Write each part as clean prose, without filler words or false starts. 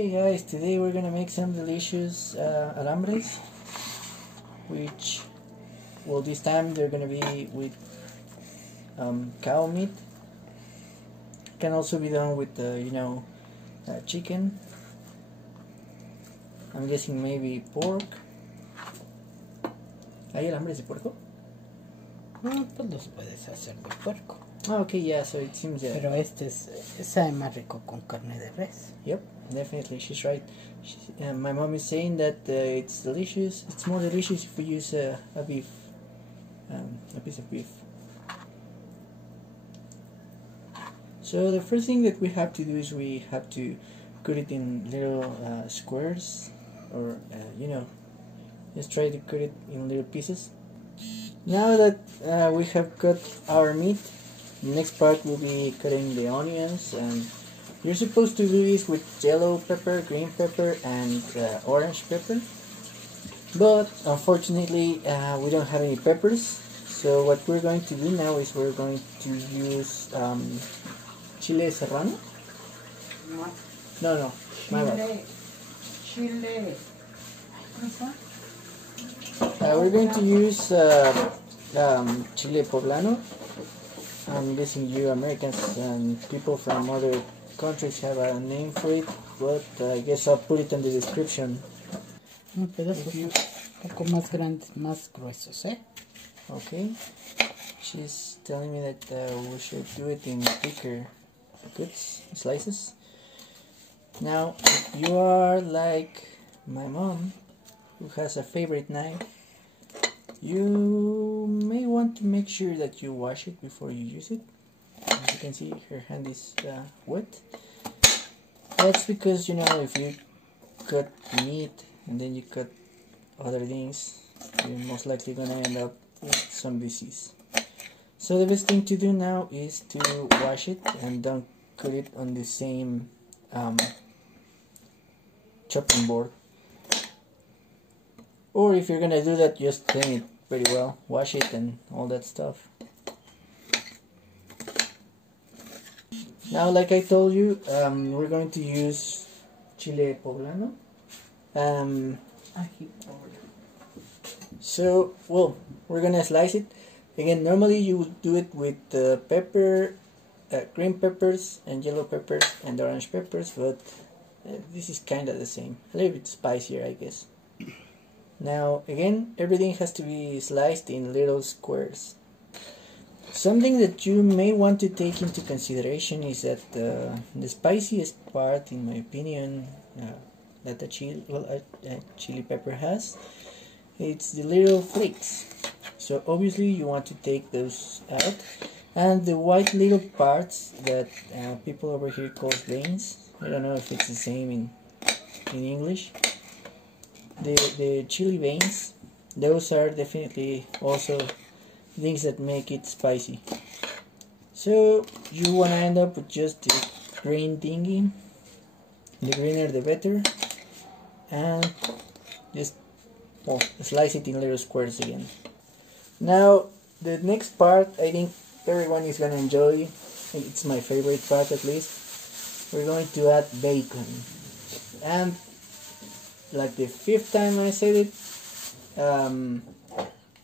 Okay guys, today we're gonna make some delicious alambres, which, well, this time they're gonna be with cow meat. Can also be done with chicken. I'm guessing maybe pork. ¿Hay alambres de puerco? No, pues los puedes hacer de puerco. Oh, okay, yeah, so it seems that... Pero sabe más rico con carne de res. Yep, definitely, she's right. My mom is saying that it's delicious. It's more delicious if we use a beef, a piece of beef. So the first thing that we have to do is we have to cut it in little squares, or just try to cut it in little pieces. Now that we have cut our meat, the next part will be cutting the onions, and you're supposed to do this with yellow pepper, green pepper, and orange pepper. But unfortunately, we don't have any peppers. So what we're going to do now is we're going to use chile serrano. No, my bad. Chile. We're going to use chile poblano. I'm guessing you Americans and people from other countries have a name for it, but I guess I'll put it in the description. Un pedazo un poco más grandes, más gruesos, ¿eh? Okay. She's telling me that we should do it in thicker slices. Now, if you are like my mom, who has a favorite knife, you may want to make sure that you wash it before you use it. As you can see, her hand is wet. That's because, if you cut meat and then you cut other things, you're most likely gonna end up with some disease. So the best thing to do now is to wash it and don't cut it on the same chopping board. Or if you're gonna do that, just clean it pretty well, wash it and all that stuff. Now, like I told you, we're going to use chile poblano. So, well, we're gonna slice it. Again, normally you would do it with pepper, green peppers and yellow peppers and orange peppers, but this is kinda the same. A little bit spicier, I guess. Now, again, everything has to be sliced in little squares. Something that you may want to take into consideration is that the spiciest part, in my opinion, that a chili pepper has, it's the little flakes. So obviously you want to take those out, and the white little parts that people over here call veins. I don't know if it's the same in English. The chili veins, those are definitely also things that make it spicy. So you want to end up with just the green thingy. The greener the better, and just slice it in little squares again. Now the next part, I think everyone is gonna enjoy. It's my favorite part, at least. We're going to add bacon, and like the 5th time I said it,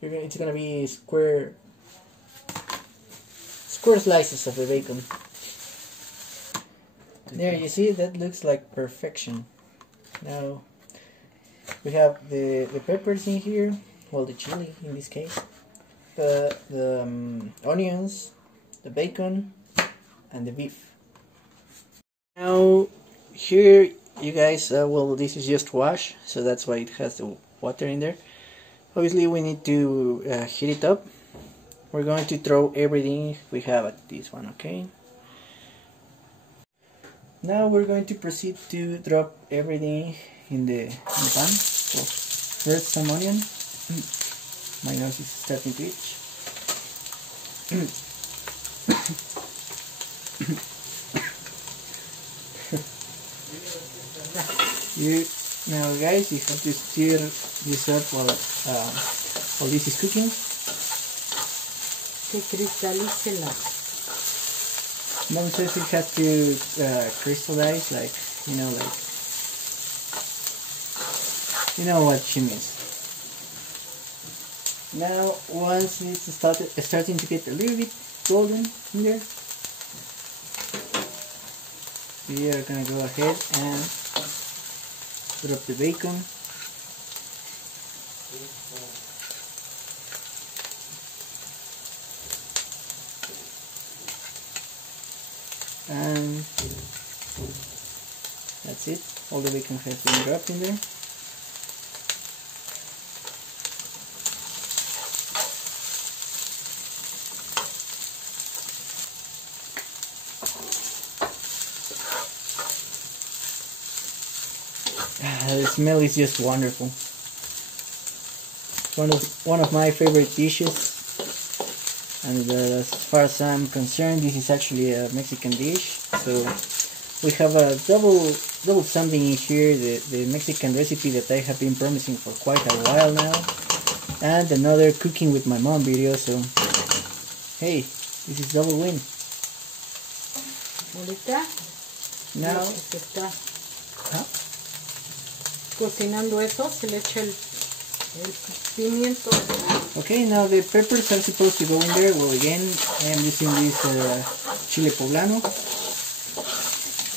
it's gonna be square slices of the bacon. There, you see, that looks like perfection. Now we have the peppers in here, well, the chili in this case, the onions, the bacon, and the beef. Now here, you guys, well, this is just wash, so that's why it has the water in there. Obviously we need to heat it up. We're going to throw everything we have at this one, okay? Now we're going to proceed to drop everything in the pan. So first, some onion. My nose is starting to itch. Now guys, you have to stir this up while this is cooking. Que cristalice la. Mom says it has to crystallize, like You know what she means. Now, once it's starting to get a little bit golden in there, we are gonna go ahead and drop the bacon. And that's it. All the bacon has been dropped in there. The smell is just wonderful. One of my favorite dishes, and as far as I'm concerned, this is actually a Mexican dish. So we have a double something in here, the Mexican recipe that I have been promising for quite a while now, and another cooking with my mom video. So hey, this is double win. Ahorita Now se está cocinando eso, se le echa el pimiento. okay, now the peppers are supposed to go in there. Well, again, I am using this chile poblano.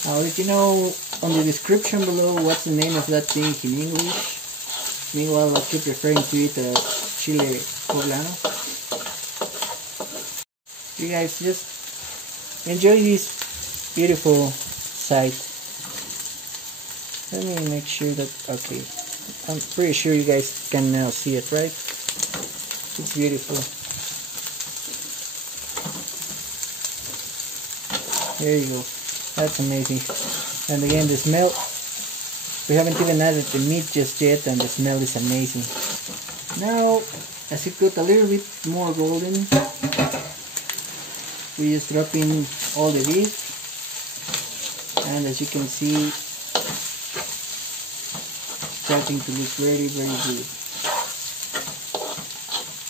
I'll let you know on the description below what's the name of that thing in English. Meanwhile, I'll keep referring to it as chile poblano. You guys just enjoy this beautiful sight. Let me make sure that, okay, I'm pretty sure you guys can now see it, right? It's beautiful. There you go. That's amazing. And again, the smell, we haven't even added the meat just yet, and the smell is amazing. Now, as it got a little bit more golden, we just drop in all the beef, and as you can see, starting to look very, very good.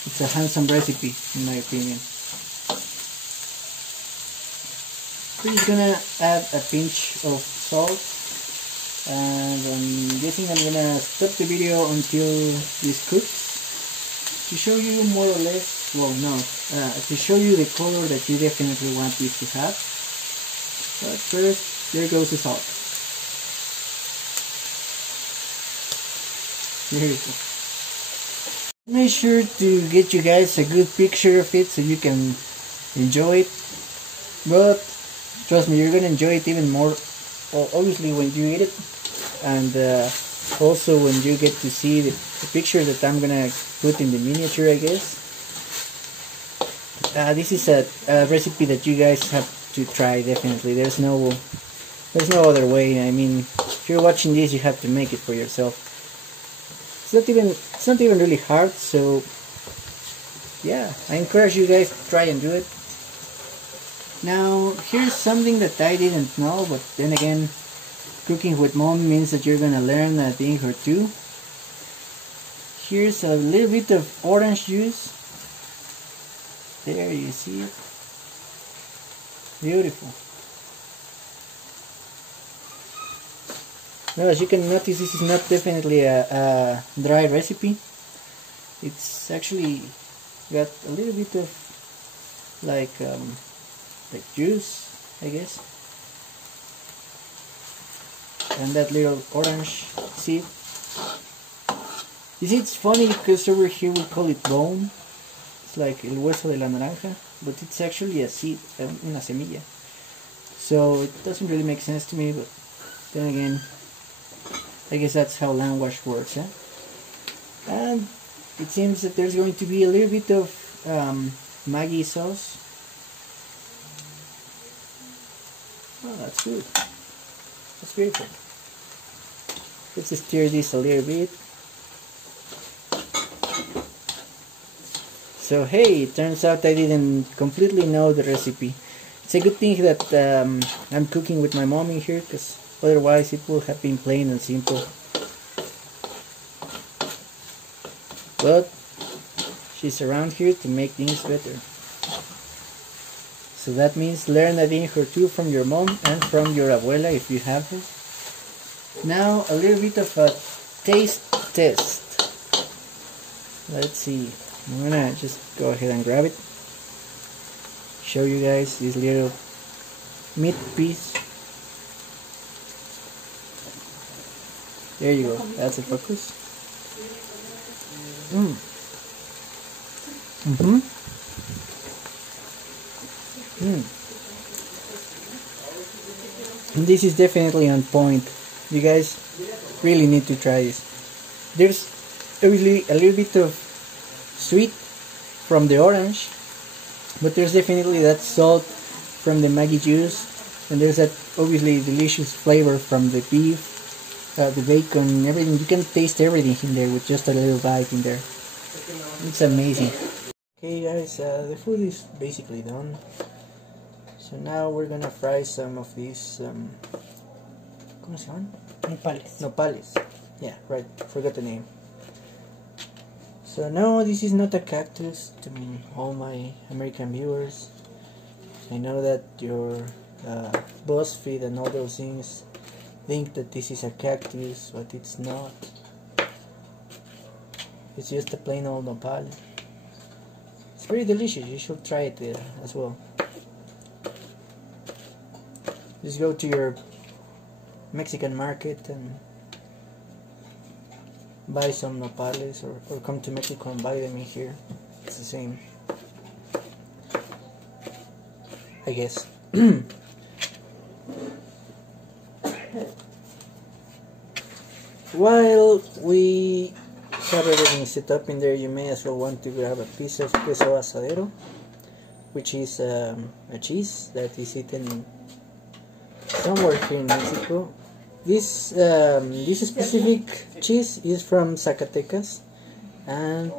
It's a handsome recipe, in my opinion. We're just gonna add a pinch of salt, and I'm guessing I'm gonna stop the video until this cooks to show you more or less, well, no, to show you the color that you definitely want this to have. But first, there goes the salt. There you go. Make sure to get you guys a good picture of it so you can enjoy it. But trust me, you're gonna enjoy it even more. Well, obviously when you eat it, and also when you get to see the picture that I'm gonna put in the miniature, I guess. This is a recipe that you guys have to try. Definitely, there's no other way. I mean, if you're watching this, you have to make it for yourself. It's not even really hard, so yeah, I encourage you guys to try and do it. Now, here's something that I didn't know, but then again, cooking with mom means that you're gonna learn a thing or two. Here's a little bit of orange juice. There, you see it? Beautiful. Now, as you can notice, this is not definitely a dry recipe. It's actually got a little bit of like juice, I guess, and that little orange seed. You see, it's funny because over here we call it bone. It's like el hueso de la naranja, but it's actually a seed, una semilla. So it doesn't really make sense to me, but then again, I guess that's how language works, eh? And it seems that there's going to be a little bit of Maggie sauce. Oh, that's good. That's beautiful. Let's just stir this a little bit. So hey, it turns out I didn't completely know the recipe. It's a good thing that I'm cooking with my mom in here, because otherwise it would have been plain and simple. But she's around here to make things better. So that means learn a thing or two from your mom and from your abuela if you have her. Now a little bit of a taste test. Let's see. I'm gonna just go ahead and grab it. Show you guys this little meat piece. There you go. That's a focus. This is definitely on point. You guys really need to try this. There's obviously a little bit of sweet from the orange, but there's definitely that salt from the Maggie juice, and there's that obviously delicious flavor from the beef, the bacon, everything. You can taste everything in there with just a little bite in there. It's amazing. Okay guys, the food is basically done. So now we're gonna fry some of these, ¿cómo se llaman? Nopales. Nopales. Yeah, right, forgot the name. So no, this is not a cactus to all my American viewers. I know that your BuzzFeed and all those things think that this is a cactus, but it's not. It's just a plain old nopal. It's very delicious, you should try it there as well. Just go to your Mexican market and buy some nopales, or come to Mexico and buy them in here. It's the same, I guess. While we have everything set up in there, you may as well want to grab a piece of queso asadero, which is a cheese that is eaten somewhere here in Mexico. This specific cheese is from Zacatecas, and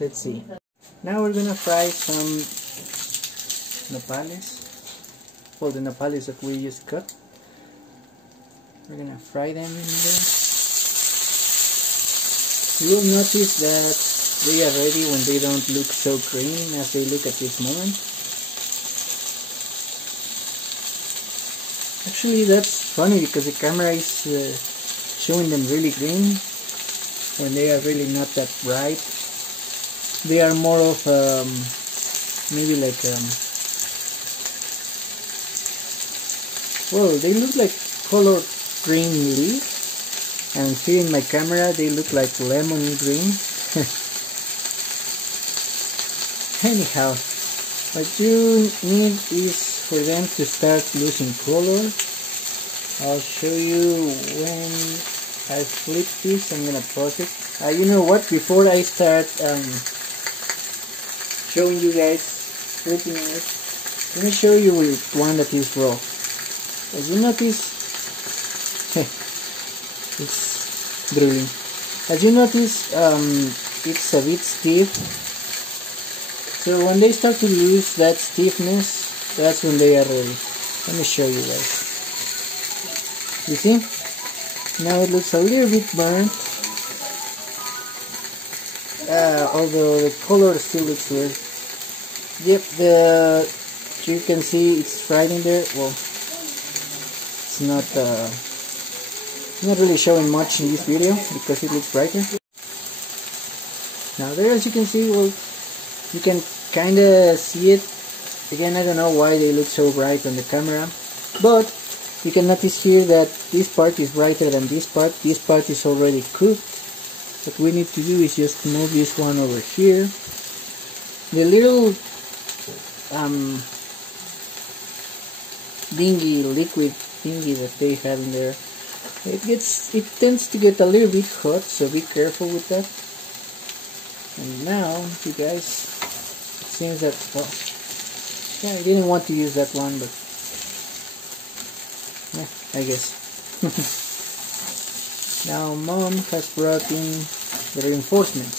let's see. Now we're gonna fry some nopales. Well, the nopales that we just cut. We're gonna fry them in there. You will notice that they are ready when they don't look so green as they look at this moment. Actually, that's funny because the camera is showing them really green when they are really not that bright. They are more of maybe like well, they look like colored green leaves, and here in my camera they look like lemon green. Anyhow, what you need is for them to start losing color. I'll show you when I flip this. I'm gonna pause it. You know what? Before I start showing you guys flipping it, let me show you with one that is raw. As you notice, it's drooling. As you notice, it's a bit stiff. So when they start to lose that stiffness, that's when they are ready. Let me show you guys. You see? Now it looks a little bit burnt. Although the color still looks weird. Yep, you can see it's fried in there. Well, it's not really showing much in this video because it looks brighter. Now there, as you can see, well, you can kinda see it. Again, I don't know why they look so bright on the camera, but you can notice here that this part is brighter than this part. This part is already cooked. What we need to do is just move this one over here. The little dingy liquid thingy that they have in there, it tends to get a little bit hot, so be careful with that. And now, you guys, it seems that, well, yeah, I didn't want to use that one, but yeah, I guess. Now Mom has brought in the reinforcements,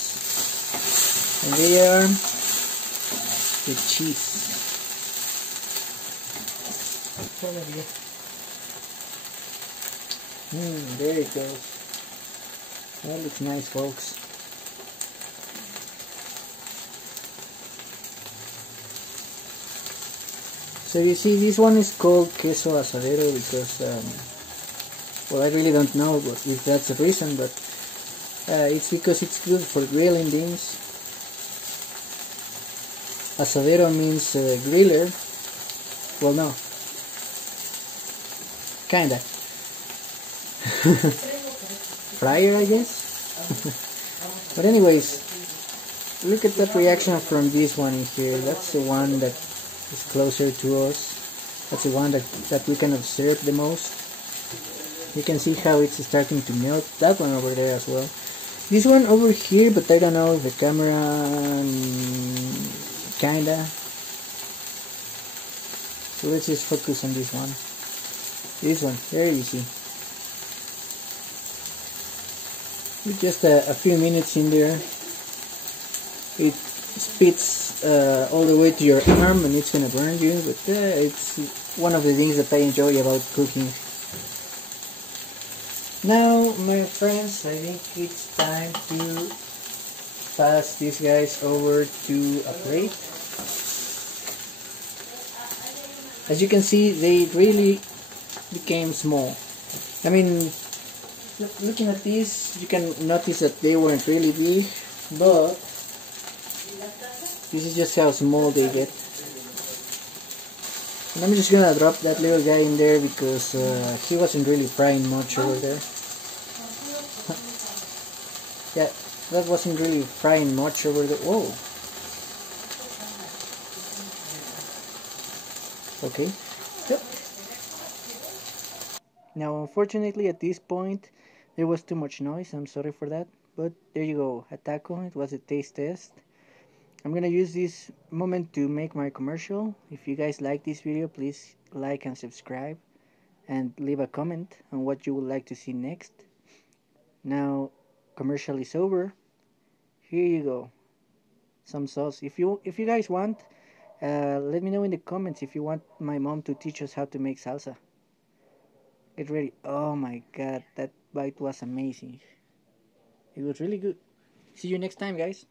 and they are the cheese. There it goes. That looks nice, folks. So you see, this one is called queso asadero because, well, I really don't know if that's the reason, but It's because it's good for grilling beans. Asadero means griller. Well, no, kinda. Fryer, I guess. But anyways, look at that reaction from this one in here. That's the one that is closer to us. That's the one that we can observe the most. You can see how it's starting to melt. That one over there as well. This one over here, but I don't know if the camera kinda. So let's just focus on this one. This one, there you see. With just a few minutes in there, it spits all the way to your arm and it's gonna burn you, but it's one of the things that I enjoy about cooking. Now, my friends, I think it's time to pass these guys over to a plate. As you can see, they really became small. I mean, looking at this, you can notice that they weren't really big, but this is just how small they get. And I'm just gonna drop that little guy in there because he wasn't really frying much over there. Yeah, that wasn't really frying much over there. Whoa. Okay. Yep. Now, unfortunately, at this point, there was too much noise. I'm sorry for that. But there you go. A taco. It was a taste test. I'm gonna use this moment to make my commercial. If you guys like this video, please like and subscribe. And leave a comment on what you would like to see next. Now, commercial is over. Here you go. Some sauce. If you guys want, let me know in the comments if you want my mom to teach us how to make salsa. Get ready. Oh my god, that bite was amazing. It was really good. See you next time, guys.